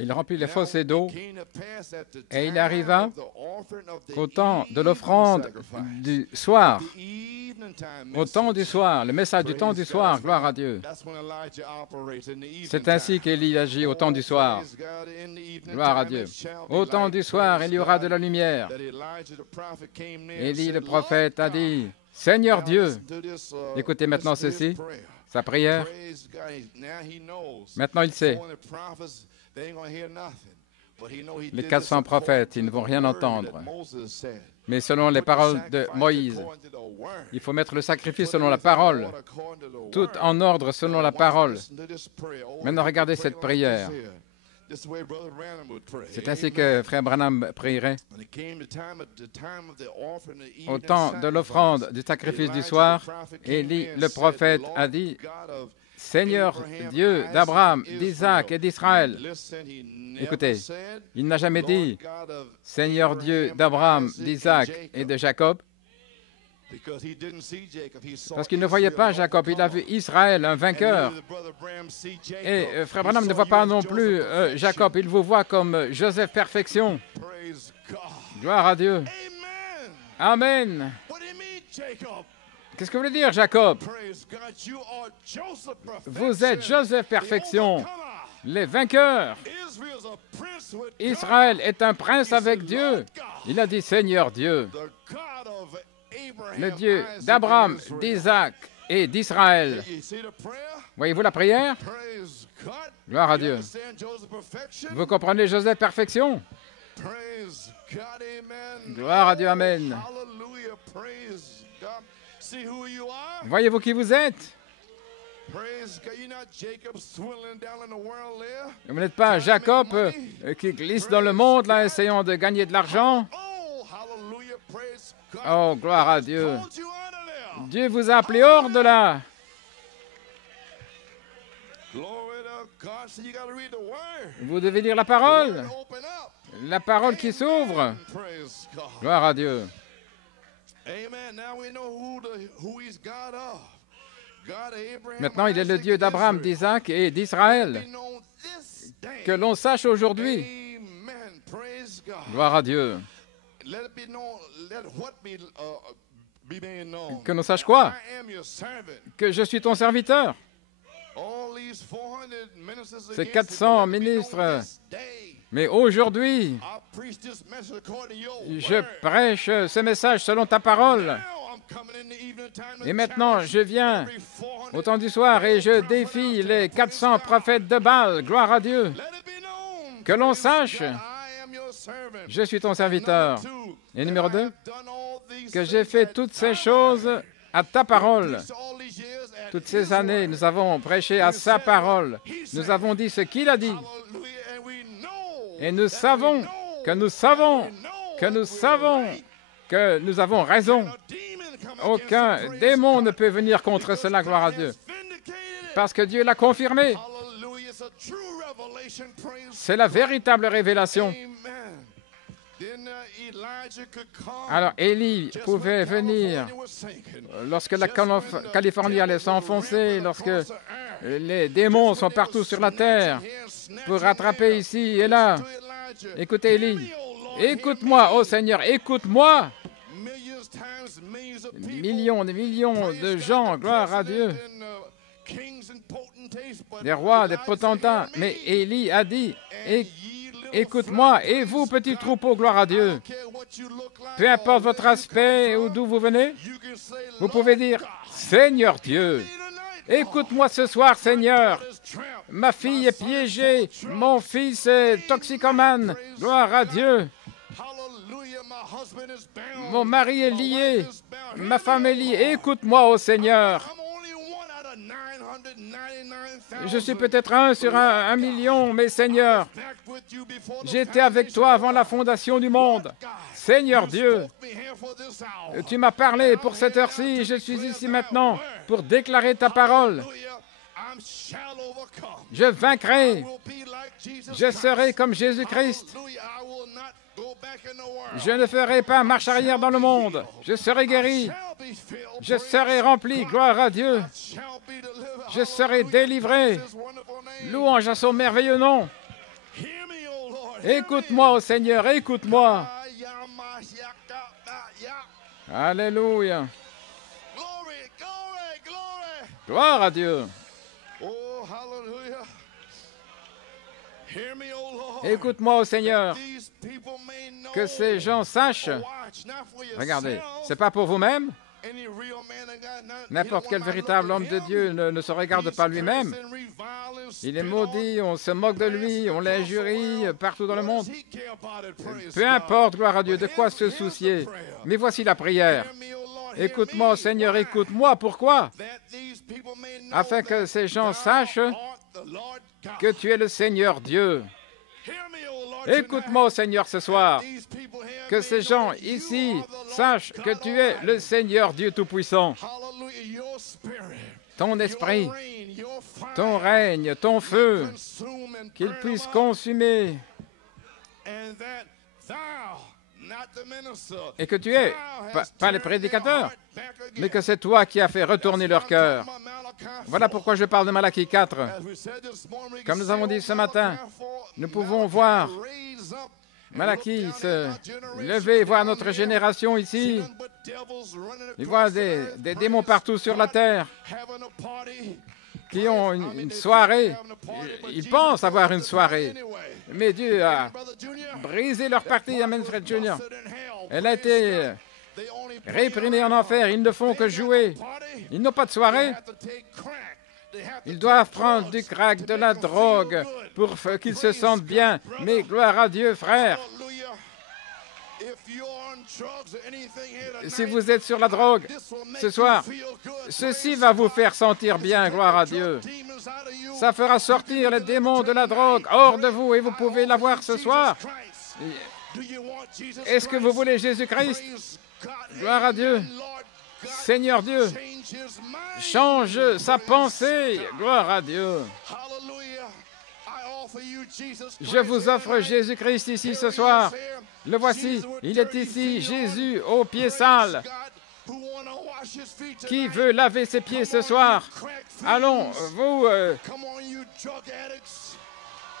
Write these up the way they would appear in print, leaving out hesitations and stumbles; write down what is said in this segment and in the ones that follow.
Il remplit les fossés d'eau et il arriva qu'au temps de l'offrande du soir, au temps du soir, le message du temps du soir, gloire à Dieu. C'est ainsi qu'Élie agit au temps du soir, gloire à Dieu. Au temps du soir, il y aura de la lumière. Élie le prophète a dit, Seigneur Dieu, écoutez maintenant ceci, sa prière. Maintenant il sait. Les 400 prophètes, ils ne vont rien entendre. Mais selon les paroles de Moïse, il faut mettre le sacrifice selon la parole, tout en ordre selon la parole. Maintenant, regardez cette prière. C'est ainsi que Frère Branham prierait. Au temps de l'offrande du sacrifice du soir, Élie, le prophète, a dit, Seigneur Dieu d'Abraham, d'Isaac et d'Israël. Écoutez, il n'a jamais dit Seigneur Dieu d'Abraham, d'Isaac et de Jacob, parce qu'il ne voyait pas Jacob, il a vu Israël, un vainqueur. Et Frère Branham ne voit pas non plus Jacob, il vous voit comme Joseph Perfection. Gloire à Dieu. Amen. Qu'est-ce que vous voulez dire, Jacob? Vous êtes Joseph Perfection, les vainqueurs. Israël est un prince avec Dieu. Il a dit Seigneur Dieu, le Dieu d'Abraham, d'Isaac et d'Israël. Voyez-vous la prière? Gloire à Dieu. Vous comprenez Joseph Perfection? Gloire à Dieu, Amen. Voyez-vous qui vous êtes? Vous n'êtes pas Jacob qui glisse dans le monde, là, essayant de gagner de l'argent. Oh, gloire à Dieu. Dieu vous a appelé hors de là. Vous devez lire la parole qui s'ouvre. Gloire à Dieu. Maintenant, il est le Dieu d'Abraham, d'Isaac et d'Israël. Que l'on sache aujourd'hui. Gloire à Dieu. Que l'on sache quoi? Que je suis ton serviteur. Ces 400 ministres. Mais aujourd'hui, je prêche ce message selon ta parole. Et maintenant, je viens au temps du soir et je défie les 400 prophètes de Baal. Gloire à Dieu. Que l'on sache, je suis ton serviteur. Et numéro 2, que j'ai fait toutes ces choses à ta parole. Toutes ces années, nous avons prêché à sa parole. Nous avons dit ce qu'il a dit. Et nous savons que nous avons raison. Aucun démon ne peut venir contre cela, gloire à Dieu. Parce que Dieu l'a confirmé. C'est la véritable révélation. Alors, Élie pouvait venir lorsque la Californie allait s'enfoncer, lorsque les démons sont partout sur la terre pour rattraper ici et là. Écoutez, Élie. Écoute-moi, ô Seigneur, écoute-moi. Millions et millions de gens, gloire à Dieu. Des rois, des potentats. Mais Élie a dit, écoute-moi, et vous, petits troupeaux, gloire à Dieu. Peu importe votre aspect ou d'où vous venez, vous pouvez dire, Seigneur Dieu, écoute-moi ce soir, Seigneur. Ma fille est piégée, mon fils est toxicomane, gloire à Dieu. Mon mari est lié, ma femme est liée. Écoute-moi, ô Seigneur. Je suis peut-être un sur un million, mais Seigneur, j'étais avec toi avant la fondation du monde. Seigneur Dieu, tu m'as parlé pour cette heure-ci, je suis ici maintenant pour déclarer ta parole. Je vaincrai, je serai comme Jésus-Christ. Je ne ferai pas marche arrière dans le monde. Je serai guéri. Je serai rempli. Gloire à Dieu. Je serai délivré. Louange à son merveilleux nom. Écoute-moi, ô Seigneur, écoute-moi. Alléluia. Gloire à Dieu. Écoute-moi, ô Seigneur, que ces gens sachent. Regardez, c'est pas pour vous-même. N'importe quel véritable homme de Dieu ne se regarde pas lui-même. Il est maudit, on se moque de lui, on l'injurie partout dans le monde. Peu importe, gloire à Dieu, de quoi se soucier. Mais voici la prière. Écoute-moi, Seigneur, écoute-moi. Pourquoi? Afin que ces gens sachent que tu es le Seigneur Dieu. Écoute-moi, Seigneur, ce soir. Que ces gens ici sachent que tu es le Seigneur Dieu Tout-Puissant. Ton esprit, ton règne, ton feu, qu'il puisse consumer. Et que tu es, pas les prédicateurs, mais que c'est toi qui as fait retourner leur cœur. Voilà pourquoi je parle de Malachie 4. Comme nous avons dit ce matin, nous pouvons voir Malachie se lever, voir notre génération ici. Il voit des démons partout sur la terre qui ont une soirée. Ils pensent avoir une soirée. Mais Dieu a brisé leur partie. Amen, Fred Jr. Elle a été réprimée en enfer. Ils ne font que jouer. Ils n'ont pas de soirée. Ils doivent prendre du crack, de la drogue, pour qu'ils se sentent bien. Mais gloire à Dieu, frère. Si vous êtes sur la drogue ce soir, ceci va vous faire sentir bien, gloire à Dieu. Ça fera sortir les démons de la drogue hors de vous et vous pouvez l'avoir ce soir. Est-ce que vous voulez Jésus-Christ? Gloire à Dieu. Seigneur Dieu, change sa pensée. Gloire à Dieu. Je vous offre Jésus-Christ ici ce soir. Le voici, il est ici, Jésus aux pieds sales. Qui veut laver ses pieds ce soir? Allons, vous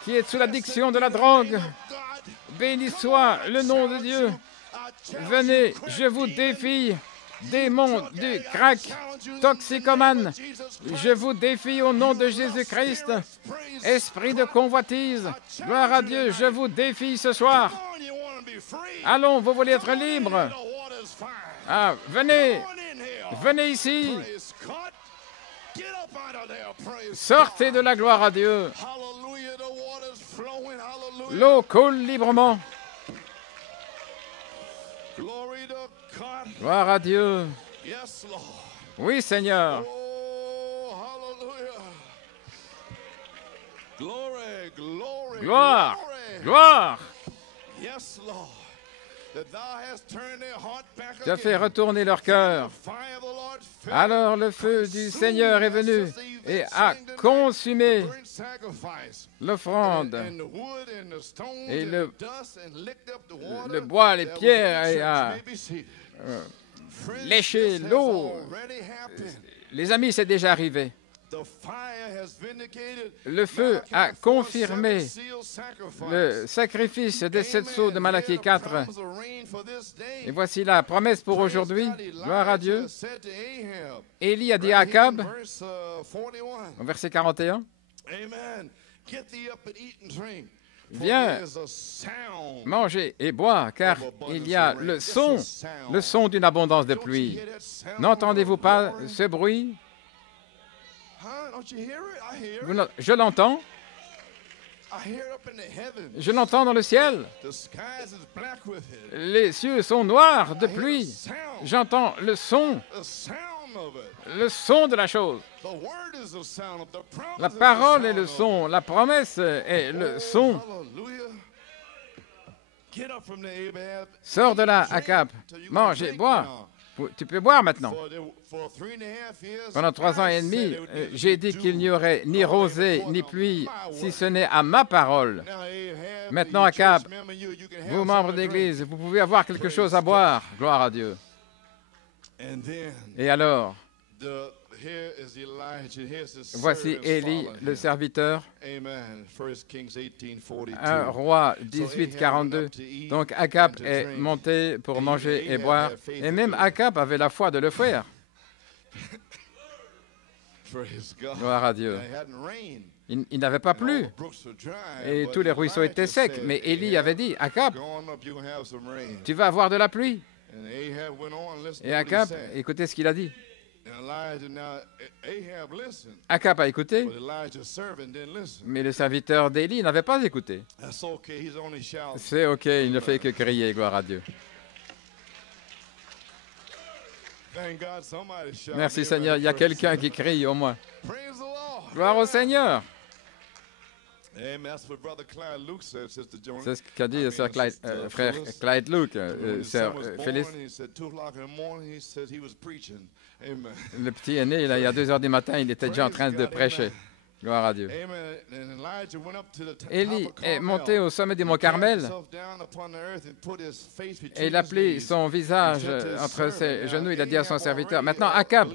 qui êtes sous l'addiction de la drogue, béni soit le nom de Dieu. Venez, je vous défie, démons du crack, toxicomane. Je vous défie au nom de Jésus-Christ. Esprit de convoitise, gloire à Dieu, je vous défie ce soir. Allons, vous voulez être libre? Ah, venez, venez ici. Sortez de la gloire à Dieu. L'eau coule librement. Gloire à Dieu. Oui, Seigneur. Gloire, gloire. Tu as fait retourner leur cœur. Alors le feu du Seigneur est venu et a consumé l'offrande et le bois, les pierres et a léché l'eau. Les amis, c'est déjà arrivé. Le feu a confirmé le sacrifice des 7 sceaux de Malachie 4. Et voici la promesse pour aujourd'hui. Gloire à Dieu. Élie a dit à Akab, au verset 41, viens, manger et bois, car il y a le son d'une abondance de pluie. N'entendez-vous pas ce bruit? Je l'entends. Je l'entends dans le ciel. Les cieux sont noirs de pluie. J'entends le son de la chose. La parole est le son, la promesse est le son. Sors de là, Akab, mange et bois, Tu peux boire maintenant. Pendant 3 ans et demi, j'ai dit qu'il n'y aurait ni rosée ni pluie, si ce n'est à ma parole. Maintenant, Akab, vous, membres d'Église, vous pouvez avoir quelque chose à boire. Gloire à Dieu. Et alors, voici Élie, le serviteur, 1 Roi 18, 42. Donc Akab est monté pour manger et boire. Et même Akab avait la foi de le faire. Gloire à Dieu. Il n'avait pas plu. Et tous les ruisseaux étaient secs. Mais Élie avait dit, Akab, tu vas avoir de la pluie. Et Akab, écoutez ce qu'il a dit. Akab a écouté, mais le serviteur d'Élie n'avait pas écouté. C'est OK, il ne fait que crier, gloire à Dieu. Merci Seigneur, il y a quelqu'un qui crie au moins. Gloire au Seigneur. C'est ce qu'a dit frère Clyde Luke, sœur Félix. Le petit aîné, là, il y a 2 heures du matin, il était déjà en train de prêcher. Gloire à Dieu. Élie est monté au sommet du mont Carmel et il a plié son visage entre ses genoux. Il a dit à son serviteur, maintenant Akab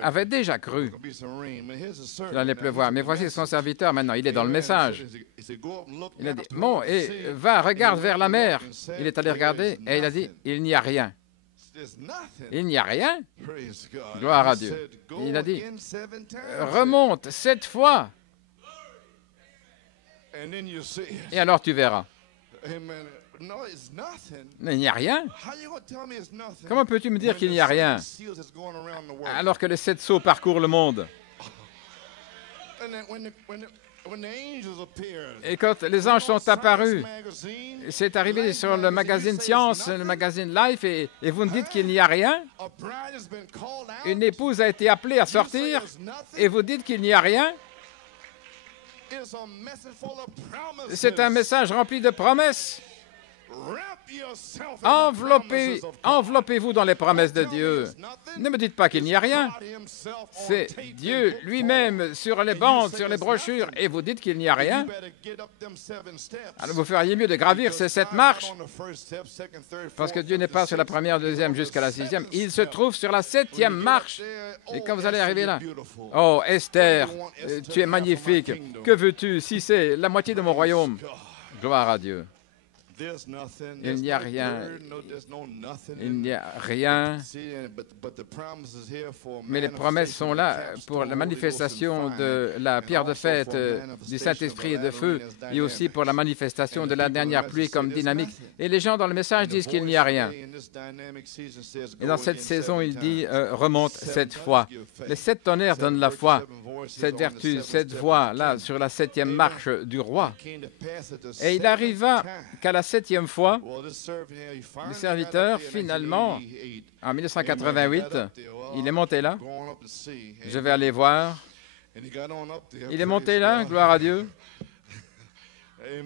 avait déjà cru qu'il allait pleuvoir. Mais voici son serviteur maintenant, il est dans le message. Il a dit, bon, et va, regarde vers la mer. Il est allé regarder et il a dit, il n'y a rien. Il n'y a rien. Gloire à Dieu. Il a dit, remonte 7 fois. Et alors tu verras. Mais il n'y a rien. Comment peux-tu me dire qu'il n'y a rien alors que les 7 sceaux parcourent le monde? Et quand les anges sont apparus, c'est arrivé sur le magazine Science, le magazine Life, et vous me dites qu'il n'y a rien? Une épouse a été appelée à sortir, et vous dites qu'il n'y a rien? C'est un message rempli de promesses. Enveloppez-vous dans les promesses de Dieu. Ne me dites pas qu'il n'y a rien. C'est Dieu lui-même sur les bandes, sur les brochures, et vous dites qu'il n'y a rien. Alors vous feriez mieux de gravir ces 7 marches, parce que Dieu n'est pas sur la première, deuxième jusqu'à la 6e. Il se trouve sur la 7e marche. Et quand vous allez arriver là, oh Esther, tu es magnifique. Que veux-tu si c'est la moitié de mon royaume? Gloire à Dieu. Il n'y a rien. Il n'y a rien. Mais les promesses sont là pour la manifestation de la pierre de fête du Saint-Esprit et de feu, et aussi pour la manifestation de la dernière pluie comme dynamique. Et les gens dans le message disent qu'il n'y a rien. Et dans cette saison, il dit remonte 7 fois. Les 7 tonnerres donnent la foi, cette vertu, cette voix là sur la 7e marche du roi. Et il arriva qu'à la 7e fois, le serviteur, finalement, en 1988, il est monté là. Je vais aller voir. Il est monté là, gloire à Dieu. Il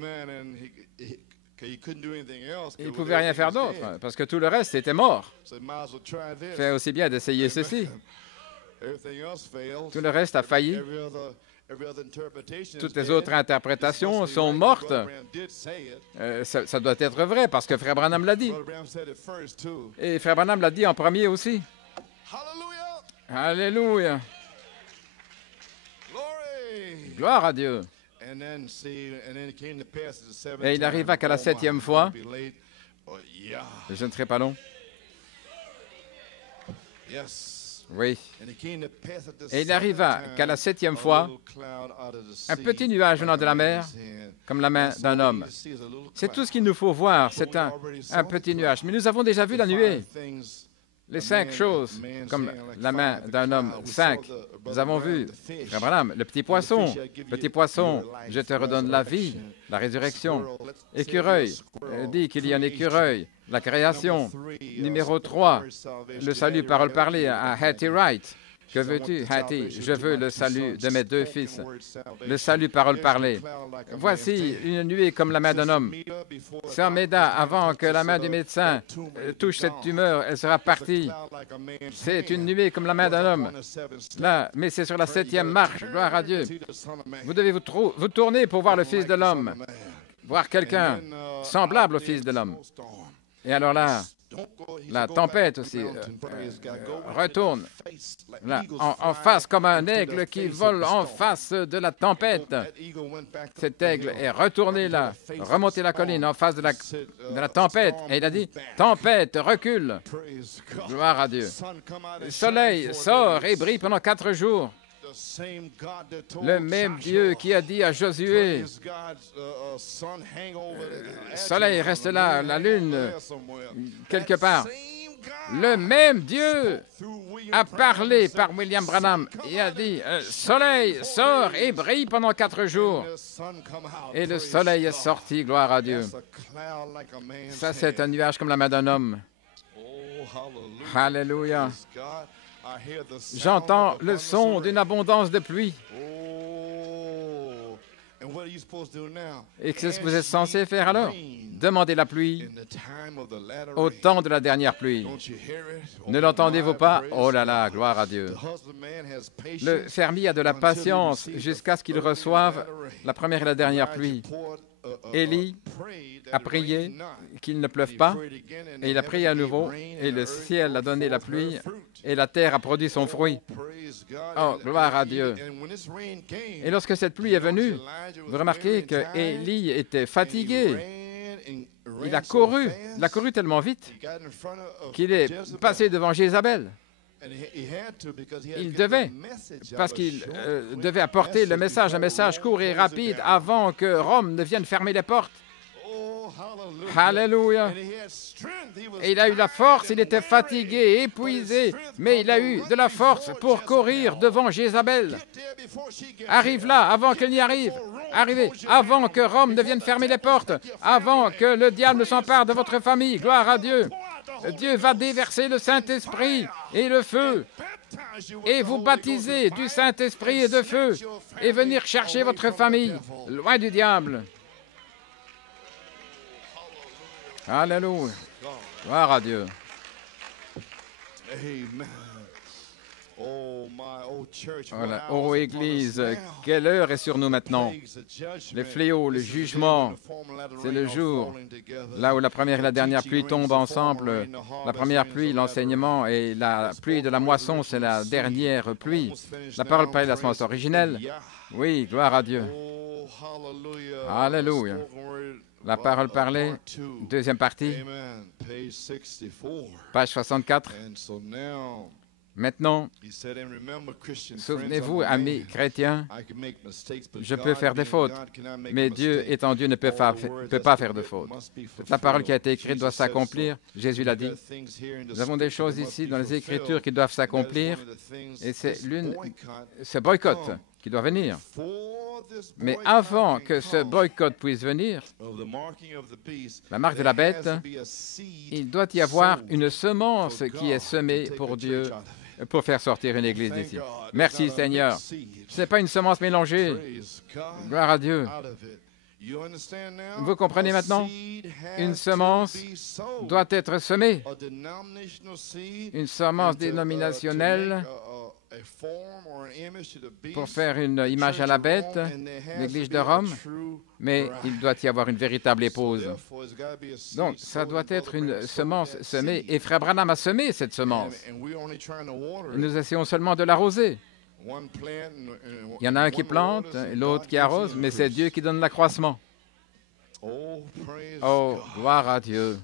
ne pouvait rien faire d'autre, parce que tout le reste était mort. Fait aussi bien d'essayer ceci. Tout le reste a failli. Toutes les autres interprétations sont mortes. Ça doit être vrai, parce que Frère Branham l'a dit. Et Frère Branham l'a dit en premier aussi. Alléluia. Gloire à Dieu. Et il arriva qu'à la 7e fois, je ne serai pas long. Oui. Et il arriva qu'à la 7e fois, un petit nuage venant de la mer, comme la main d'un homme. C'est tout ce qu'il nous faut voir, c'est un petit nuage. Mais nous avons déjà vu la nuée. Les 5 choses, comme la main d'un homme. 5. Nous avons vu, Frère Branham, le petit poisson. Petit poisson, je te redonne la vie, la résurrection. Écureuil, dit qu'il y a un écureuil. La création. Numéro 3, le salut parole parlée à Hattie Wright. Que veux-tu, Hattie? Je veux le salut de mes 2 fils. Le salut, parole parlée. Voici une nuée comme la main d'un homme. Sœur Méda, avant que la main du médecin touche cette tumeur, elle sera partie. C'est une nuée comme la main d'un homme. Là, mais c'est sur la 7e marche. Gloire à Dieu. Vous devez vous tourner pour voir le Fils de l'homme. Voir quelqu'un semblable au Fils de l'homme. Et alors là, la tempête aussi retourne là, en face comme un aigle qui vole en face de la tempête. Cet aigle est retourné là, remonté la colline en face de la tempête. Et il a dit, tempête, recule. Gloire à Dieu. Le soleil sort et brille pendant 4 jours. Le même Dieu qui a dit à Josué, soleil reste là, la lune quelque part. Le même Dieu a parlé par William Branham et a dit, soleil sort et brille pendant 4 jours. Et le soleil est sorti, gloire à Dieu. Ça, c'est un nuage comme la main d'un homme. Alléluia. J'entends le son d'une abondance de pluie. Et qu'est-ce que vous êtes censé faire alors? Demandez la pluie au temps de la dernière pluie. Ne l'entendez-vous pas? Oh là là, gloire à Dieu. Le fermier a de la patience jusqu'à ce qu'il reçoive la première et la dernière pluie. Élie a prié qu'il ne pleuve pas, et il a prié à nouveau, et le ciel a donné la pluie, et la terre a produit son fruit. Oh, gloire à Dieu. Et lorsque cette pluie est venue, vous remarquez que Élie était fatigué. Il a couru tellement vite qu'il est passé devant Jézabel. Il devait, parce qu'il devait apporter le message, un message court et rapide avant que Rome ne vienne fermer les portes. Alléluia. Et il a eu la force, il était fatigué, épuisé, mais il a eu de la force pour courir devant Jézabel. Arrive là, avant qu'elle n'y arrive. Arrivez, avant que Rome ne vienne fermer les portes, avant que le diable ne s'empare de votre famille. Gloire à Dieu. Dieu va déverser le Saint-Esprit et le feu, et vous baptiser du Saint-Esprit et de feu, et venir chercher votre famille, loin du diable. Alléluia. Gloire à Dieu. Voilà. Oh Église, quelle heure est sur nous maintenant? Les fléaux, le jugement, c'est le jour là où la première et la dernière pluie tombent ensemble. La première pluie, l'enseignement, et la pluie de la moisson, c'est la dernière pluie. La parole parlée de la semence originelle. Oui, gloire à Dieu. Alléluia. La parole parlée, deuxième partie, page 64. Maintenant, souvenez-vous, amis chrétiens, je peux faire des fautes, mais Dieu étant Dieu ne peut pas faire de fautes. La parole qui a été écrite doit s'accomplir. Jésus l'a dit. Nous avons des choses ici dans les Écritures qui doivent s'accomplir, et c'est ce boycott qui doit venir. Mais avant que ce boycott puisse venir, la marque de la bête, il doit y avoir une semence qui est semée pour Dieu, pour faire sortir une église d'ici. Merci Seigneur. Ce n'est pas une semence mélangée. Gloire à Dieu. Vous comprenez maintenant? Une semence doit être semée. Une semence dénominationnelle pour faire une image à la bête, l'église de Rome, mais il doit y avoir une véritable épouse. Donc, ça doit être une semence semée, et Frère Branham a semé cette semence. Nous essayons seulement de l'arroser. Il y en a un qui plante, et l'autre qui arrose, mais c'est Dieu qui donne l'accroissement. Oh, gloire à Dieu.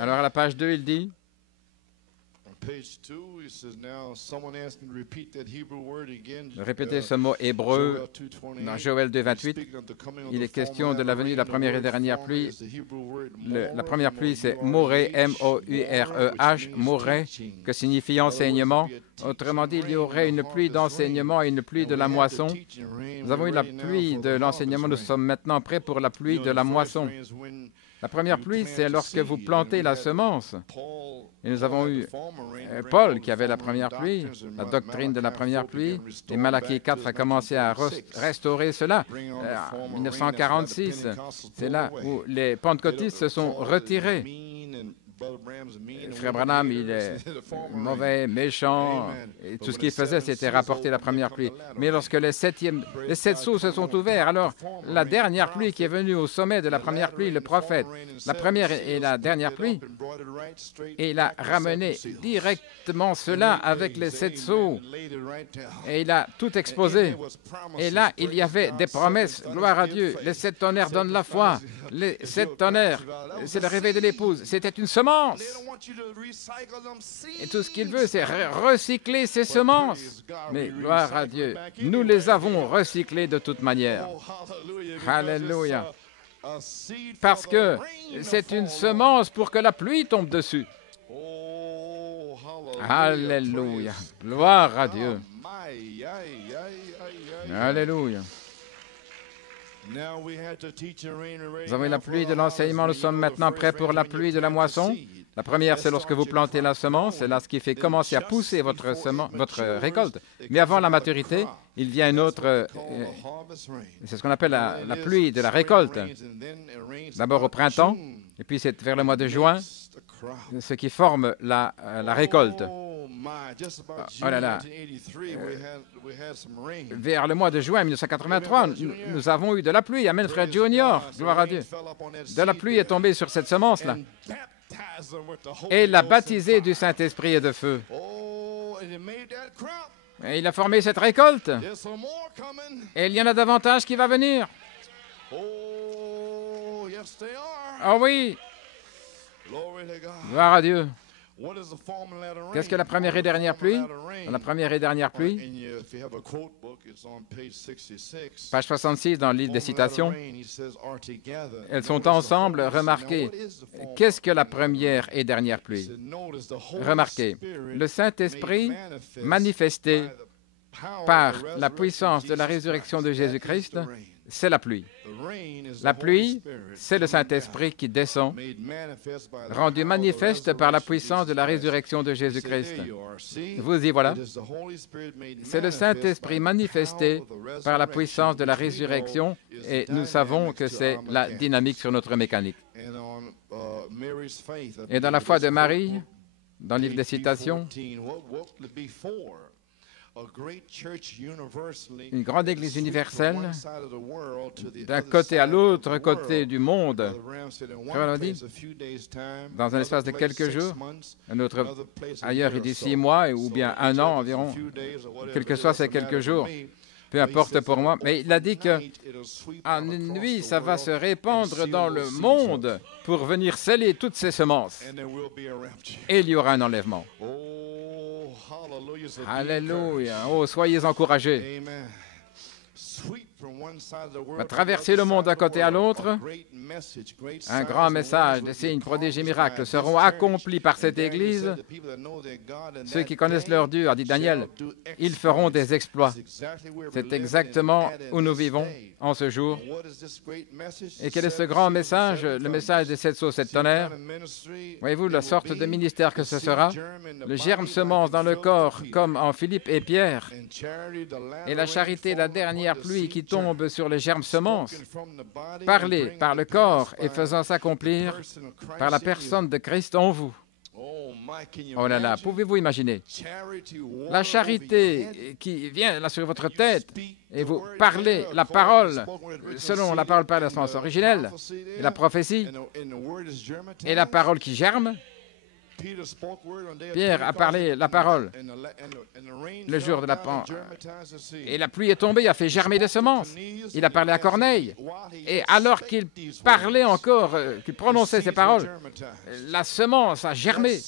Alors, à la page 2, il dit, répétez ce mot hébreu dans Joël 2, 28. Il est question de la venue de la première et dernière pluie. La première pluie, c'est Moreh, M-O-U-R-E-H, Moreh, que signifie enseignement. Autrement dit, il y aurait une pluie d'enseignement et une pluie de la moisson. Nous avons eu la pluie de l'enseignement, nous sommes maintenant prêts pour la pluie de la moisson. La première pluie, c'est lorsque vous plantez la semence. Et nous avons eu Paul qui avait la première pluie, la doctrine de la première pluie, et Malachie 4 a commencé à restaurer cela. En 1946, c'est là où les pentecôtistes se sont retirés. Frère Branham, il est mauvais, méchant, et tout ce qu'il faisait, c'était rapporter la première pluie. Mais lorsque les sept sceaux se sont ouverts, alors la dernière pluie qui est venue au sommet de la première pluie, le prophète, la première et la dernière pluie, et il a ramené directement cela avec les sept sceaux, et il a tout exposé. Et là, il y avait des promesses, gloire à Dieu, les 7 tonnerres donnent la foi, les 7 tonnerres, c'est le réveil de l'épouse, c'était une semence. Et tout ce qu'il veut, c'est recycler ces semences. Mais gloire à Dieu, nous les avons recyclées de toute manière. Alléluia. Parce que c'est une semence pour que la pluie tombe dessus. Alléluia. Gloire à Dieu. Alléluia. Nous avons eu la pluie de l'enseignement, nous sommes maintenant prêts pour la pluie de la moisson. La première, c'est lorsque vous plantez la semence, c'est là ce qui fait commencer à pousser votre récolte. Mais avant la maturité, il vient une autre, c'est ce qu'on appelle la pluie de la récolte. D'abord au printemps, et puis c'est vers le mois de juin, ce qui forme la récolte. Oh là là. Vers le mois de juin 1983, nous avons eu de la pluie. Amen, frère Junior. Gloire à Dieu. De la pluie est tombée sur cette semence-là. Et il l'a baptisée du Saint-Esprit et de feu. Et il a formé cette récolte. Et il y en a davantage qui va venir. Ah oui. Gloire à Dieu. Qu'est-ce que la première et dernière pluie? La première et dernière pluie, page 66 dans le livre des citations, elles sont ensemble. Remarquez, qu'est-ce que la première et dernière pluie? Remarquez, le Saint-Esprit manifesté par la puissance de la résurrection de Jésus-Christ, c'est la pluie. La pluie, c'est le Saint-Esprit qui descend, rendu manifeste par la puissance de la résurrection de Jésus-Christ. Vous y voilà. C'est le Saint-Esprit manifesté par la puissance de la résurrection, et nous savons que c'est la dynamique sur notre mécanique. Et dans la foi de Marie, dans le livre des citations, une grande église universelle, d'un côté à l'autre côté du monde, dans un espace de quelques jours, un autre ailleurs il dit 6 mois ou bien 1 an environ, quel que soit ces quelques jours, peu importe pour moi, mais il a dit qu'en une nuit, ça va se répandre dans le monde pour venir sceller toutes ces semences. Et il y aura un enlèvement. Alléluia. Oh, soyez encouragés. Va traverser le monde d'un côté à l'autre. Un grand message, des signes, prodiges et miracles seront accomplis par cette Église. Ceux qui connaissent leur Dieu, a dit Daniel, ils feront des exploits. C'est exactement où nous vivons en ce jour. Et quel est ce grand message? Le message des 7 sceaux, 7 tonnerres. Voyez-vous la sorte de ministère que ce sera? Le germe semence dans le corps, comme en Philippe et Pierre. Et la charité, la dernière pluie qui tombe sur les germes semences, parlez par le corps et faisant s'accomplir par la personne de Christ en vous. Oh là là, pouvez-vous imaginer? La charité qui vient là sur votre tête et vous parlez la parole selon la parole par la semence originelle, et la prophétie, et la parole qui germe. Pierre a parlé la parole le jour de la Pentecôte, et la pluie est tombée, a fait germer des semences. Il a parlé à Corneille, et alors qu'il parlait encore, qu'il prononçait ces paroles, la semence a germé.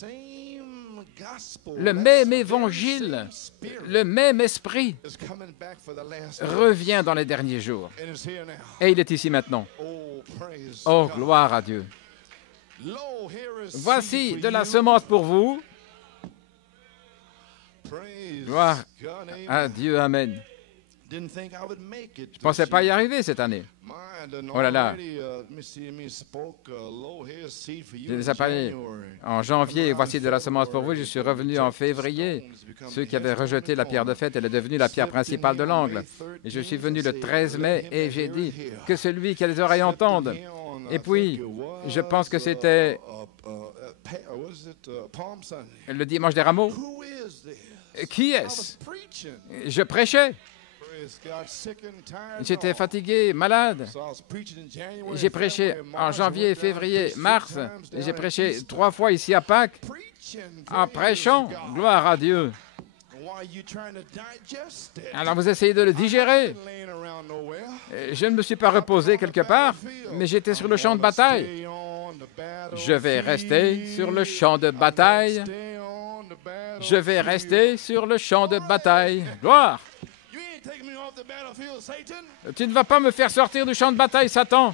Le même évangile, le même esprit revient dans les derniers jours. Et il est ici maintenant. Oh, gloire à Dieu. Voici de la semence pour vous. Gloire à Dieu, amen. Je ne pensais pas y arriver cette année. Oh là là. J'ai déjà parlé en janvier, voici de la semence pour vous. Je suis revenu en février. Ceux qui avaient rejeté la pierre de fête, elle est devenue la pierre principale de l'angle. Et je suis venu le 13 mai et j'ai dit que celui qui a les oreilles entende. Et puis, je pense que c'était le dimanche des rameaux. Qui est-ce? Je prêchais. J'étais fatigué, malade. J'ai prêché en janvier, février, mars. J'ai prêché 3 fois ici à Pâques en prêchant. Gloire à Dieu. Alors vous essayez de le digérer. Je ne me suis pas reposé quelque part, mais j'étais sur le champ de bataille. Je vais rester sur le champ de bataille. Je vais rester sur le champ de bataille. Gloire! Tu ne vas pas me faire sortir du champ de bataille, Satan.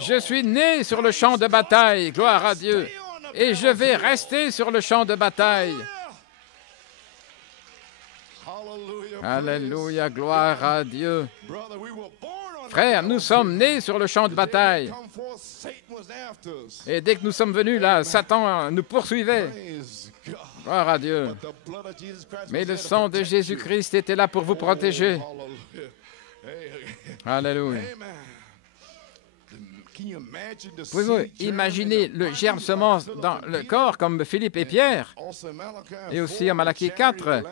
Je suis né sur le champ de bataille, gloire à Dieu. Et je vais rester sur le champ de bataille. Alléluia, gloire à Dieu. Frère, nous sommes nés sur le champ de bataille. Et dès que nous sommes venus là, Satan nous poursuivait. Gloire à Dieu. Mais le sang de Jésus-Christ était là pour vous protéger. Alléluia. Pouvez-vous imaginer le germe semence dans le corps comme Philippe et Pierre? Et aussi en Malachie 4,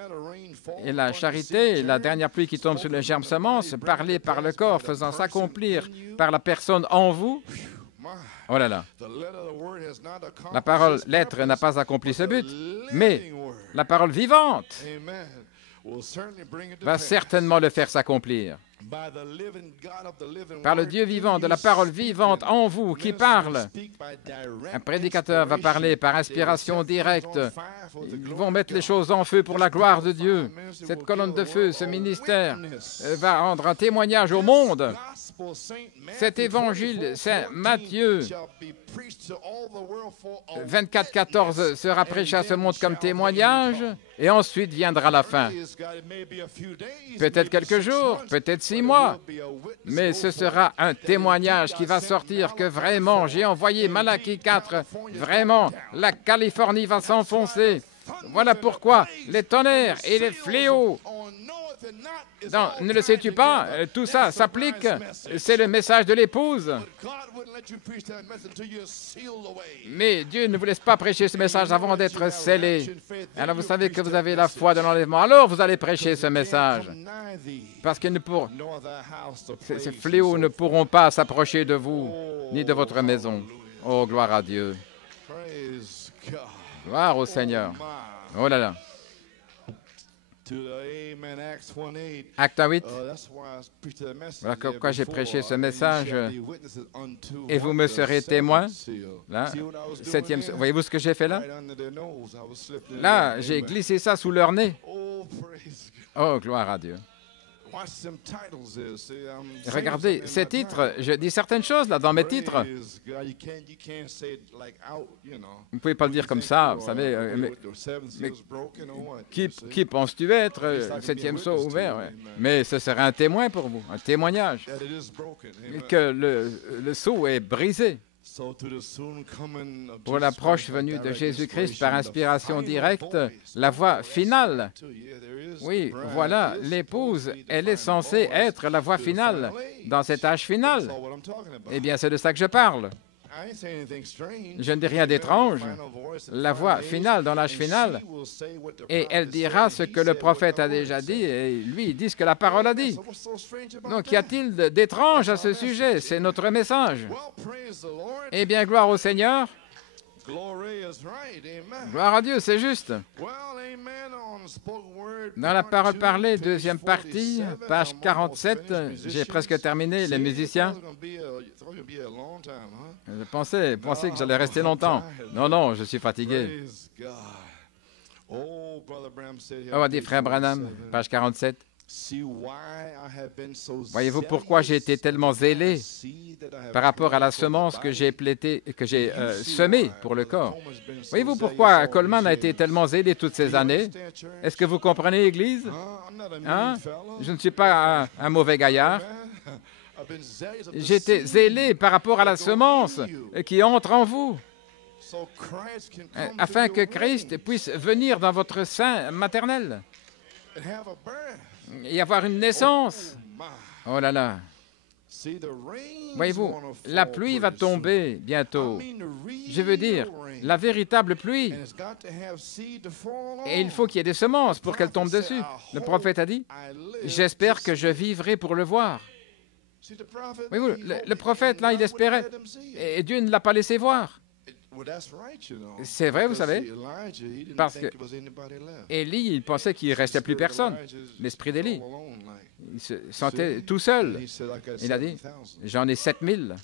et la charité, la dernière pluie qui tombe sur le germe semence, parlée par le corps, faisant s'accomplir par la personne en vous. Oh là là. La parole, l'être n'a pas accompli ce but, mais la parole vivante va certainement le faire s'accomplir. Par le Dieu vivant, de la parole vivante en vous qui parle. Un prédicateur va parler par inspiration directe. Ils vont mettre les choses en feu pour la gloire de Dieu. Cette colonne de feu, ce ministère va rendre un témoignage au monde. Cet évangile, Saint Matthieu 24:14 sera prêché à ce monde comme témoignage et ensuite viendra la fin. Peut-être quelques jours, peut-être 6 mois, mais ce sera un témoignage qui va sortir que vraiment, j'ai envoyé Malachie 4, vraiment, la Californie va s'enfoncer. Voilà pourquoi les tonnerres et les fléaux. Non, ne le sais-tu pas? Tout ça s'applique. C'est le message de l'épouse. Mais Dieu ne vous laisse pas prêcher ce message avant d'être scellé. Alors vous savez que vous avez la foi de l'enlèvement. Alors vous allez prêcher ce message. Parce que ces fléaux ne pourront pas s'approcher de vous, ni de votre maison. Oh, gloire à Dieu. Gloire au Seigneur. Oh là là. Acte 8. Voilà pourquoi j'ai prêché ce message. Et vous me serez témoins. Là, voyez-vous ce que j'ai fait là? Là, j'ai glissé ça sous leur nez. Oh, gloire à Dieu. Regardez, ces titres, je dis certaines choses là dans mes titres. Vous ne pouvez pas le dire comme ça, vous savez. Mais qui penses-tu être? Le 7e sceau ouvert. Ouais. Mais ce serait un témoin pour vous, un témoignage. Que le sceau est brisé. Pour l'approche venue de Jésus-Christ par inspiration directe, la voie finale. Oui, voilà, l'épouse, elle est censée être la voie finale dans cet âge final. Eh bien, c'est de ça que je parle. Je ne dis rien d'étrange. La voie finale dans l'âge final, et elle dira ce que le prophète a déjà dit, et lui, il dit ce que la parole a dit. Donc, qu'y a-t-il d'étrange à ce sujet? C'est notre message. Eh bien, gloire au Seigneur. Gloire à Dieu, c'est juste. Dans la parole parlée, deuxième partie, page 47, j'ai presque terminé, les musiciens. Je pensais que j'allais rester longtemps. Non, je suis fatigué. Oh, dit Frère Branham, page 47. Voyez-vous pourquoi j'ai été tellement zélé par rapport à la semence que j'ai semée pour le corps? Voyez-vous pourquoi Coleman a été tellement zélé toutes ces années? Est-ce que vous comprenez, Église? Hein? Je ne suis pas un mauvais gaillard. J'étais zélé par rapport à la semence qui entre en vous, afin que Christ puisse venir dans votre sein maternel et avoir une naissance. Oh là là! Voyez-vous, la pluie va tomber bientôt. Je veux dire, la véritable pluie. Et il faut qu'il y ait des semences pour qu'elles tombent dessus. Le prophète a dit, « J'espère que je vivrai pour le voir. » Voyez-vous, le prophète, là, il espérait. Et Dieu ne l'a pas laissé voir. C'est vrai, vous savez, parce que Élie, il pensait qu'il ne restait plus personne. L'esprit d'Élie, il se sentait tout seul. Il a dit, j'en ai 7000.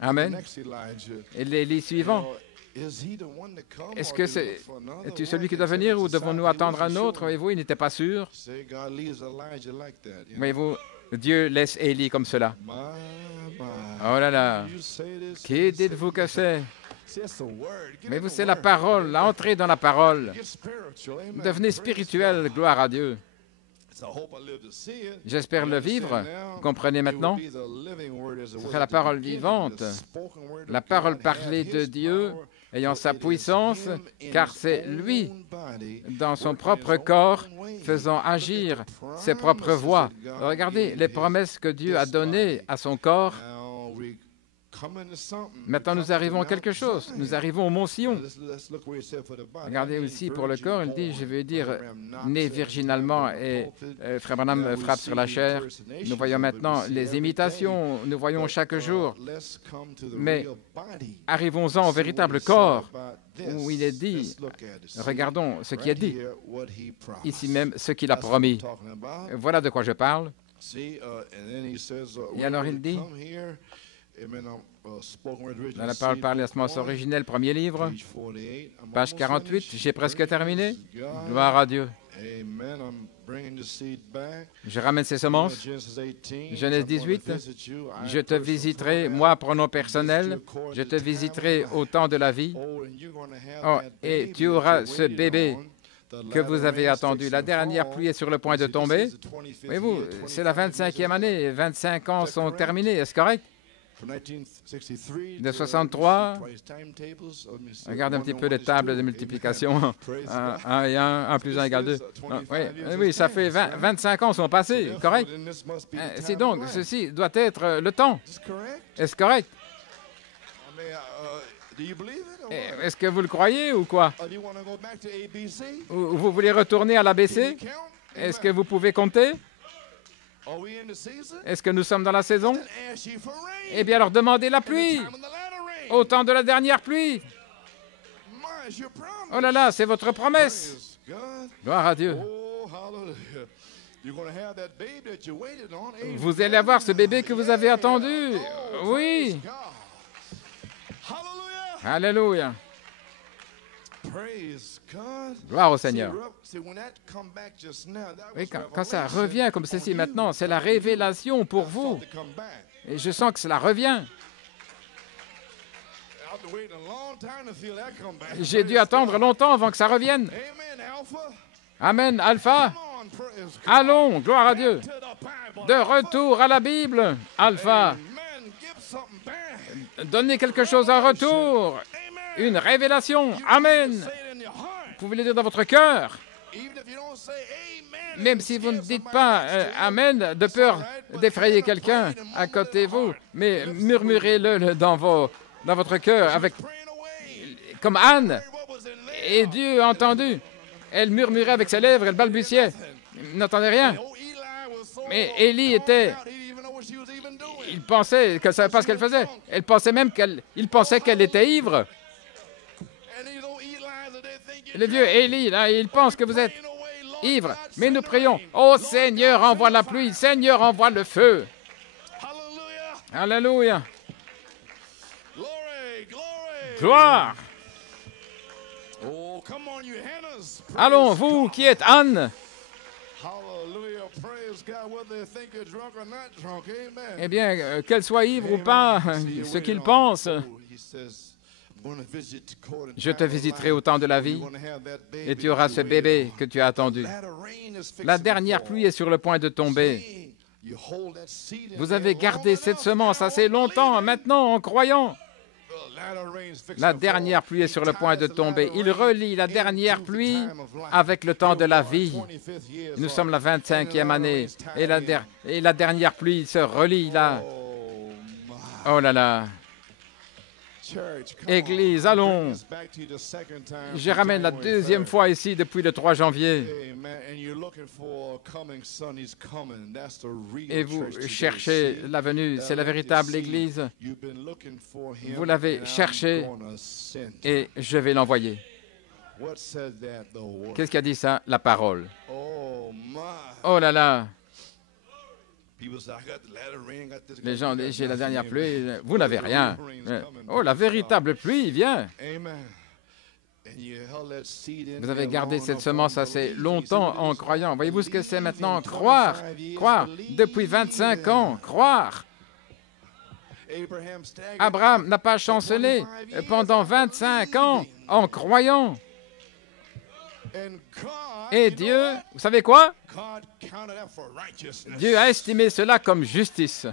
Amen. Et l'Élie suivant, es-tu celui qui doit venir ou devons-nous attendre un autre? Voyez-vous, il n'était pas sûr. Voyez-vous, Dieu laisse Élie comme cela. Oh là là, qui dites-vous que c'est? Mais vous, c'est la parole, entrez dans la parole. Devenez spirituel, gloire à Dieu. J'espère le vivre. Vous comprenez maintenant? Ce sera la parole vivante, la parole parlée de Dieu, ayant sa puissance, car c'est lui, dans son propre corps, faisant agir ses propres voies. Regardez les promesses que Dieu a données à son corps. Maintenant, nous arrivons à quelque chose. Nous arrivons au mont Sion. Regardez aussi pour le corps, il dit, je veux dire, né virginalement, et Frère Branham frappe sur la chair. Nous voyons maintenant les imitations, nous voyons chaque jour. Mais arrivons-en au véritable corps, où il est dit, regardons ce qui est dit, ici même, ce qu'il a promis. Voilà de quoi je parle. Et alors il dit, dans la parole par la semence originelle, premier livre, page 48, j'ai presque terminé. Gloire à Dieu. Je ramène ces semences. Genèse 18, je te visiterai, moi, pronom personnel, je te visiterai au temps de la vie. Oh, et tu auras ce bébé que vous avez attendu. La dernière pluie est sur le point de tomber. Voyez-vous, c'est la 25e année, 25 ans sont terminés, est-ce correct? De 63, regardez un petit peu les tables de multiplication. 1 et 1 plus 1 égale 2. Oui, ça fait 25 ans sont passés, correct? C'est donc, ceci doit être le temps. Est-ce correct? Est-ce que vous le croyez ou quoi? Ou vous voulez retourner à l'ABC? Est-ce que vous pouvez compter? Est-ce que nous sommes dans la saison? Eh bien, alors demandez la pluie, au temps de la dernière pluie. Oh là là, c'est votre promesse. Gloire à Dieu. Vous allez avoir ce bébé que vous avez attendu. Oui. Alléluia. Gloire au Seigneur. Oui, quand ça revient comme ceci maintenant, c'est la révélation pour vous. Et je sens que cela revient. J'ai dû attendre longtemps avant que ça revienne. Amen, Alpha. Allons, gloire à Dieu. De retour à la Bible, Alpha. Donnez quelque chose en retour. Une révélation. Amen. Vous pouvez le dire dans votre cœur. Même si vous ne dites pas Amen, de peur d'effrayer quelqu'un à côté de vous, mais murmurez-le dans votre cœur, comme Anne. Et Dieu a entendu. Elle murmurait avec ses lèvres, elle balbutiait. Il n'entendait rien. Mais Élie il pensait qu'elle ne savait pas ce qu'elle faisait. Il pensait qu'elle était ivre. Le vieux Élie, là, il pense que vous êtes ivre. Mais nous prions, ô Seigneur, envoie la pluie, Seigneur, envoie le feu. Alléluia. Gloire. Allons, vous qui êtes Anne, Eh bien, qu'elle soit ivre ou pas, ce qu'ils pensent, je te visiterai au temps de la vie et tu auras ce bébé que tu as attendu. La dernière pluie est sur le point de tomber. Vous avez gardé cette semence assez longtemps, maintenant en croyant. La dernière pluie est sur le point de tomber. Il relie la dernière pluie avec le temps de la vie. Nous sommes la 25e année et la dernière pluie se relie là. Oh là là. Église, allons. Je ramène la deuxième fois ici depuis le 3 janvier. Et vous cherchez la venue, c'est la véritable Église. Vous l'avez cherché et je vais l'envoyer. Qu'est-ce qui a dit ça? La parole. Oh là là. Les gens disent, j'ai la dernière pluie, vous n'avez rien. Oh, la véritable pluie vient. Vous avez gardé cette semence assez longtemps en croyant. Voyez-vous ce que c'est maintenant? Croire, croire, depuis 25 ans, croire. Abraham n'a pas chancelé pendant 25 ans en croyant. Et Dieu, vous savez quoi? Dieu a estimé cela comme justice.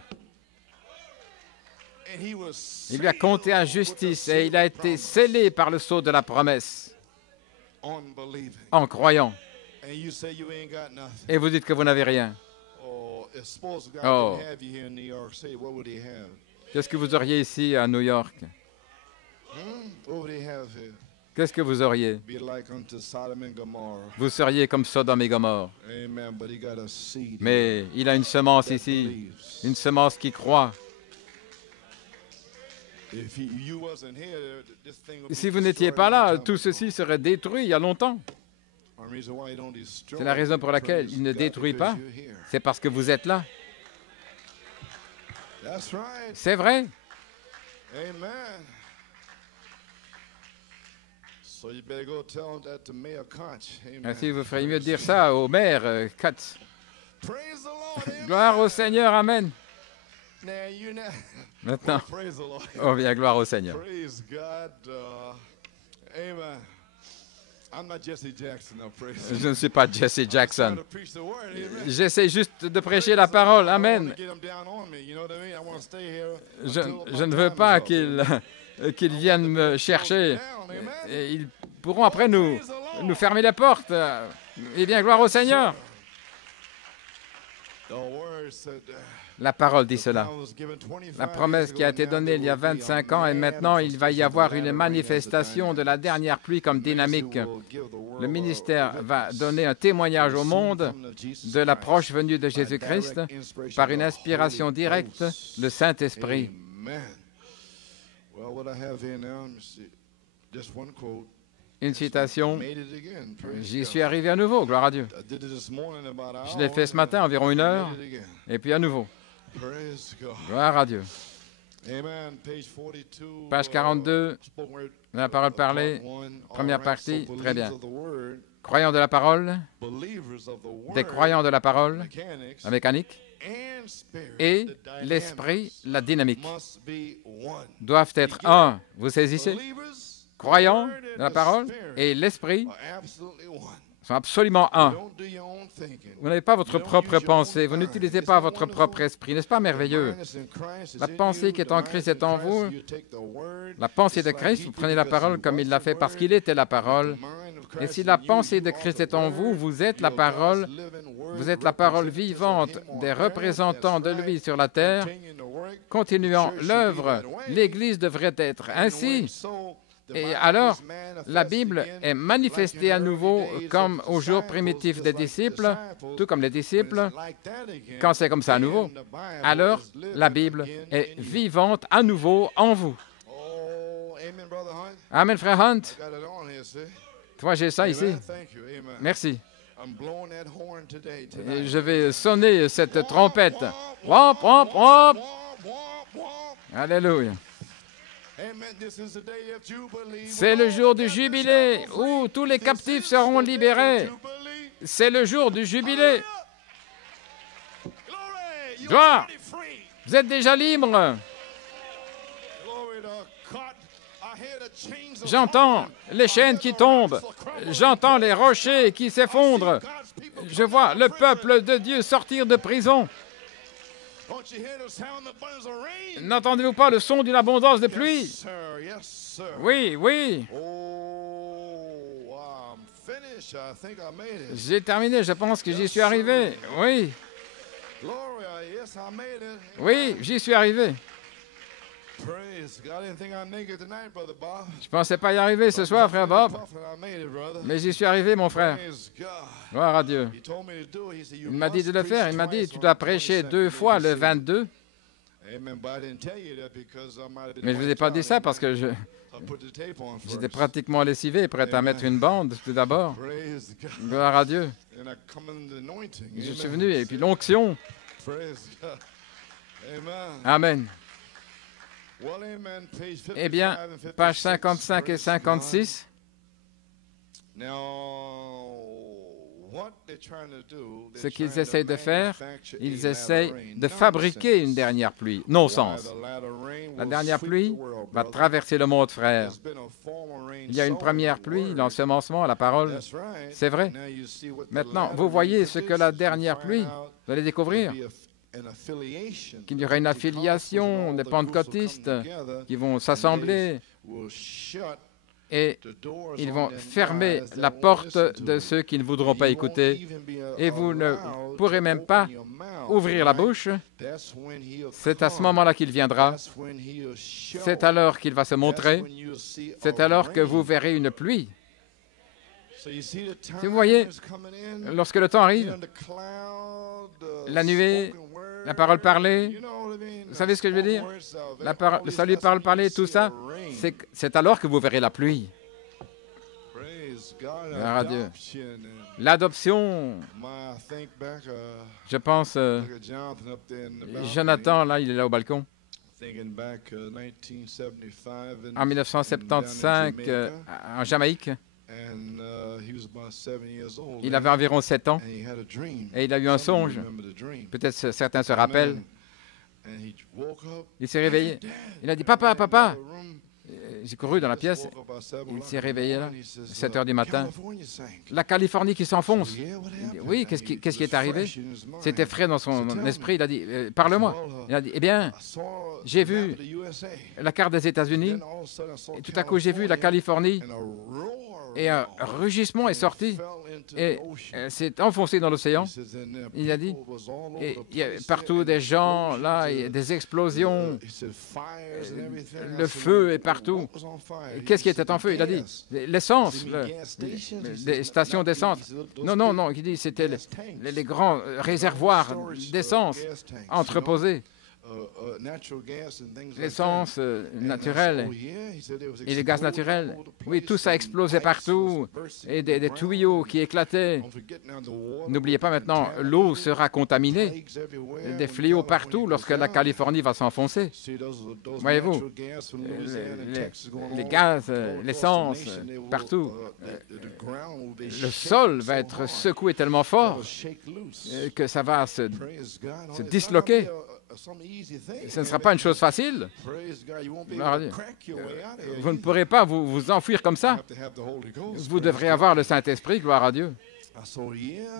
Il lui a compté à justice et il a été scellé par le sceau de la promesse en croyant. Et vous dites que vous n'avez rien. Oh. Qu'est-ce que vous auriez ici à New York? Qu'est-ce que vous auriez? Vous seriez comme Sodome et Gomorrhe. Mais il a une semence ici, une semence qui croit. Si vous n'étiez pas là, tout ceci serait détruit il y a longtemps. C'est la raison pour laquelle il ne détruit pas. C'est parce que vous êtes là. C'est vrai. Ainsi, vous feriez mieux de dire ça au maire Katz. Gloire au Seigneur, amen. Maintenant, oh bien, gloire au Seigneur. Je ne suis pas Jesse Jackson. J'essaie juste de prêcher la parole, amen. Je ne veux pas qu'ils viennent me chercher. Et ils pourront après nous fermer les portes. Eh bien, gloire au Seigneur. La parole dit cela. La promesse qui a été donnée il y a 25 ans et maintenant il va y avoir une manifestation de la dernière pluie comme dynamique. Le ministère va donner un témoignage au monde de la proche venue de Jésus-Christ par une inspiration directe, le Saint-Esprit. Une citation, j'y suis arrivé à nouveau, gloire à Dieu. Je l'ai fait ce matin, environ 1 heure, et puis à nouveau. Gloire à Dieu. Page 42, la parole parlée, première partie, très bien. Croyants de la parole, des croyants de la parole, la mécanique, et l'esprit, la dynamique, doivent être un. Vous saisissez? Croyants de la parole et l'esprit sont absolument un. Vous n'avez pas votre propre pensée, vous n'utilisez pas votre propre esprit. N'est-ce pas merveilleux? La pensée qui est en Christ est en vous. La pensée de Christ, vous prenez la parole comme il l'a fait parce qu'il était la parole. Et si la pensée de Christ est en vous, vous êtes la parole vivante des représentants de lui sur la terre. Continuant l'œuvre, l'Église devrait être ainsi. Et alors, la Bible est manifestée à nouveau comme au jour primitif des disciples, tout comme les disciples, quand c'est comme ça à nouveau. Alors, la Bible est vivante à nouveau en vous. Amen, frère Hunt. Toi, j'ai ça ici. Merci. Et je vais sonner cette trompette. Womp, womp, womp. Alléluia. C'est le jour du jubilé où tous les captifs seront libérés. C'est le jour du jubilé. Gloire! Vous êtes déjà libre. J'entends les chaînes qui tombent. J'entends les rochers qui s'effondrent. Je vois le peuple de Dieu sortir de prison. N'entendez-vous pas le son d'une abondance de pluie? Oui, oui. J'ai terminé, je pense que j'y suis arrivé. Oui. Oui, j'y suis arrivé. Je ne pensais pas y arriver ce soir, frère Bob, mais j'y suis arrivé, mon frère. Gloire à Dieu. Il m'a dit de le faire. Il m'a dit, tu dois prêcher 2 fois le 22. Mais je ne vous ai pas dit ça parce que j'étais pratiquement lessivé, prêt à mettre une bande tout d'abord. Gloire à Dieu. Je suis venu, et puis l'onction. Amen. Eh bien, pages 55 et 56. Ce qu'ils essayent de faire, ils essayent de fabriquer une dernière pluie. Non-sens. La dernière pluie va traverser le monde, frère. Il y a une première pluie, l'ensemencement, la parole. C'est vrai. Maintenant, vous voyez ce que la dernière pluie, vous allez découvrir qu'il y aura une affiliation des pentecôtistes qui vont s'assembler et ils vont fermer la porte de ceux qui ne voudront pas écouter et vous ne pourrez même pas ouvrir la bouche. C'est à ce moment-là qu'il viendra. C'est alors qu'il va se montrer. C'est alors que vous verrez une pluie. Si vous voyez, lorsque le temps arrive, la nuée, la parole parlée, vous savez ce que je veux dire? Le salut, parole parlée, tout ça, c'est alors que vous verrez la pluie. Gloire à Dieu. L'adoption, je pense, Jonathan, là, il est là au balcon. En 1975, en Jamaïque, il avait environ 7 ans et il a eu un songe. Peut-être certains se rappellent. Il s'est réveillé. Il a dit, papa, papa. J'ai couru dans la pièce. Il s'est réveillé là, 7 heures du matin. La Californie qui s'enfonce. Oui, qu'est-ce qui est arrivé? C'était frais dans son esprit. Il a dit, parle-moi. Il a dit, eh bien, j'ai vu la carte des États-Unis et tout à coup j'ai vu la Californie et un rugissement est sorti et s'est enfoncé dans l'océan. Il a dit, et il y a partout des gens, là, il y a des explosions, le feu est partout. Qu'est-ce qui était en feu? Il a dit, l'essence, les stations d'essence. Non, non, non, il dit, c'était les grands réservoirs d'essence entreposés. L'essence naturelle et les gaz naturels. Oui, tout ça explosait partout et des tuyaux qui éclataient. N'oubliez pas maintenant, l'eau sera contaminée. Des fléaux partout lorsque la Californie va s'enfoncer. Voyez-vous, les gaz, l'essence, partout. Le sol va être secoué tellement fort que ça va se disloquer. Ce ne sera pas une chose facile. Vous ne pourrez pas vous enfuir comme ça. Vous devrez avoir le Saint-Esprit, gloire à Dieu.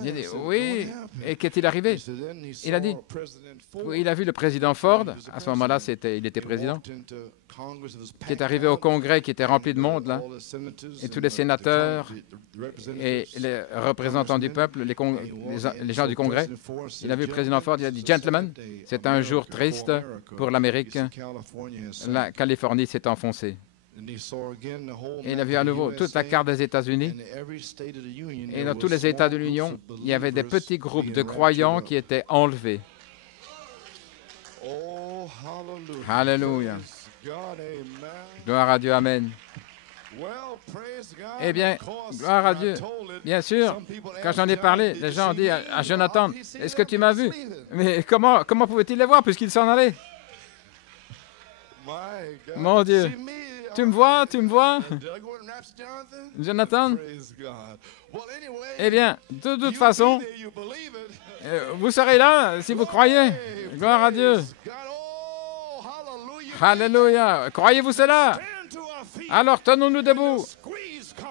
Il a dit, oui, et qu'est-il arrivé? Il a dit, oui, il a vu le président Ford, à ce moment-là, il était président, qui est arrivé au Congrès, qui était rempli de monde, là, et tous les sénateurs et les représentants du peuple, les gens du Congrès. Il a vu le président Ford, il a dit, gentlemen, c'est un jour triste pour l'Amérique. La Californie s'est enfoncée. Et il a vu à nouveau toute la carte des États-Unis. Et dans tous les États de l'Union, il y avait des petits groupes de croyants qui étaient enlevés. Alléluia. Gloire à Dieu, amen. Eh bien, gloire à Dieu. Bien sûr, quand j'en ai parlé, les gens ont dit à Jonathan, est-ce que tu m'as vu? Mais comment pouvait-il les voir puisqu'il s'en allait? Mon Dieu. Tu me vois? Tu me vois? Jonathan? Eh bien, de toute façon, vous serez là si vous croyez. Gloire à Dieu. Alléluia. Croyez-vous cela? Alors tenons-nous debout.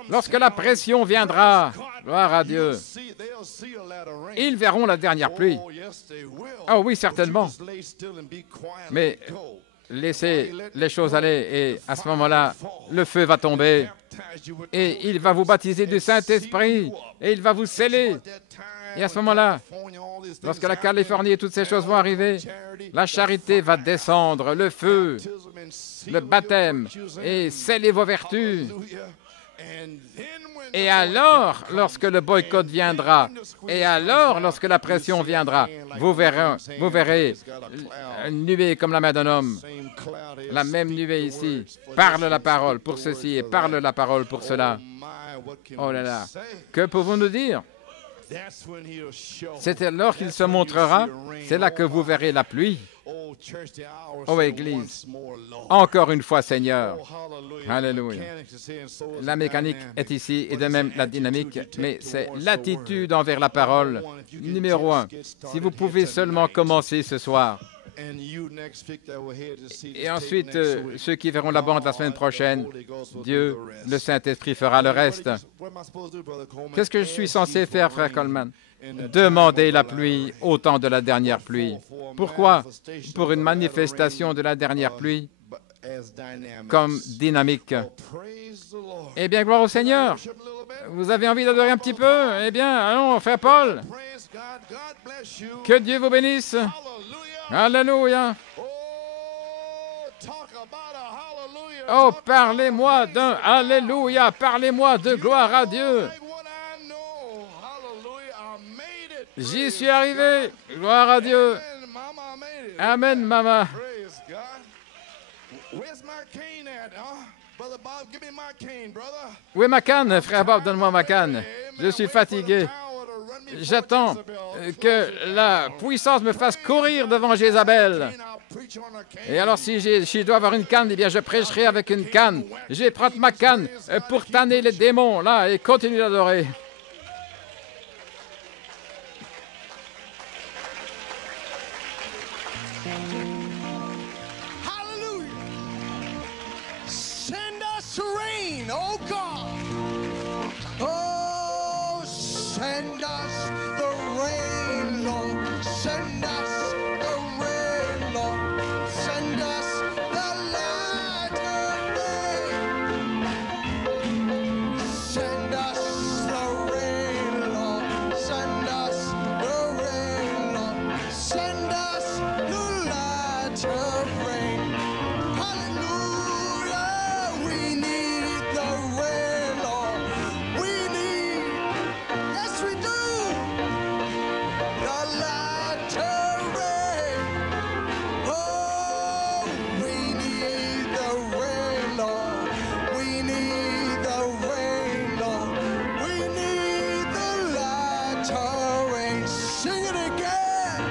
Lorsque la pression viendra, gloire à Dieu, ils verront la dernière pluie. Oh oui, certainement. Mais laissez les choses aller et à ce moment-là, le feu va tomber et il va vous baptiser du Saint-Esprit et il va vous sceller. Et à ce moment-là, lorsque la Californie et toutes ces choses vont arriver, la charité va descendre, le feu, le baptême et sceller vos vertus. Et alors, lorsque le boycott viendra, et alors, lorsque la pression viendra, vous verrez une nuée comme la main d'un homme, la même nuée ici, parle la parole pour ceci et parle la parole pour cela. Oh là là, que pouvons-nous dire? C'est alors qu'il se montrera, c'est là que vous verrez la pluie. Oh Église, encore une fois Seigneur, alléluia. La mécanique est ici et de même la dynamique, mais c'est l'attitude envers la parole. Numéro 1, si vous pouvez seulement commencer ce soir. Et ensuite, ceux qui verront la bande la semaine prochaine, Dieu, le Saint-Esprit fera le reste. Qu'est-ce que je suis censé faire, frère Coleman? Demander la pluie au temps de la dernière pluie. Pourquoi? Pour une manifestation de la dernière pluie comme dynamique. Eh bien, gloire au Seigneur. Vous avez envie d'adorer un petit peu? Eh bien, allons, frère Paul. Que Dieu vous bénisse. Alléluia. Oh, parlez-moi d'un Alléluia. Parlez-moi de gloire à Dieu. J'y suis arrivé. Gloire à Dieu. Amen, maman. Où est ma canne, frère Bob? Donne-moi ma canne. Je suis fatigué. J'attends que la puissance me fasse courir devant Jézabel. Et alors, si je dois avoir une canne, eh bien, je prêcherai avec une canne. Je vais prendre ma canne pour tanner les démons, là, et continuer d'adorer. Oh God, oh send us the rain, Lord, send us the rain, Lord, send us the latter rain, send us the rain, Lord, send us the rain, Lord, send us the latter rain. Hallelujah, we need the rain, Lord. We need, yes we do, the latter rain. Oh, we need the rain, Lord. We need the rain, Lord. We need the latter rain. Sing it again.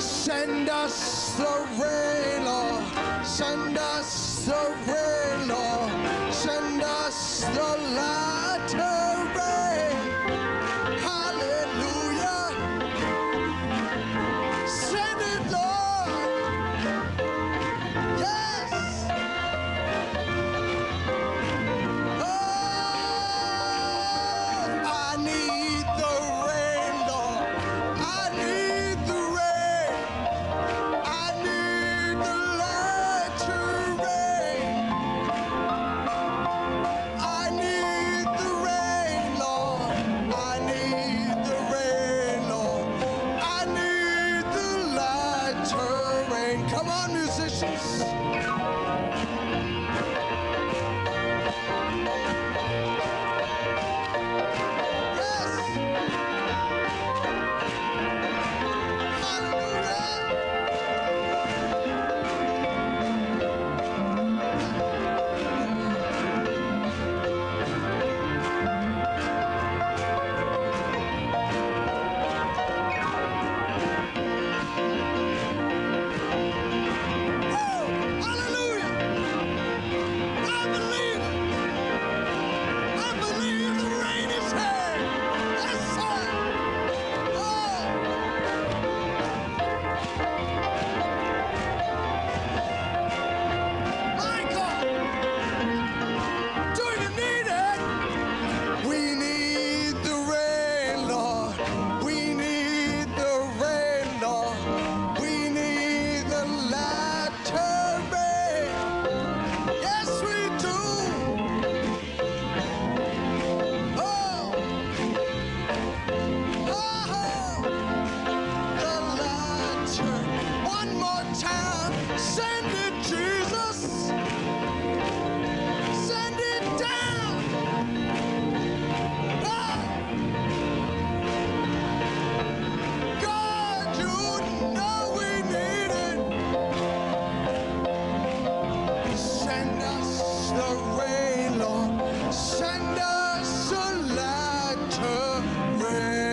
Send us the rain, Lord. Send us the rain, Lord. Send us the latter rain. Hallelujah. Send it, Lord. Yes. Oh, I need the rain, Lord. I need the rain. I need the latter rain. I need to rain.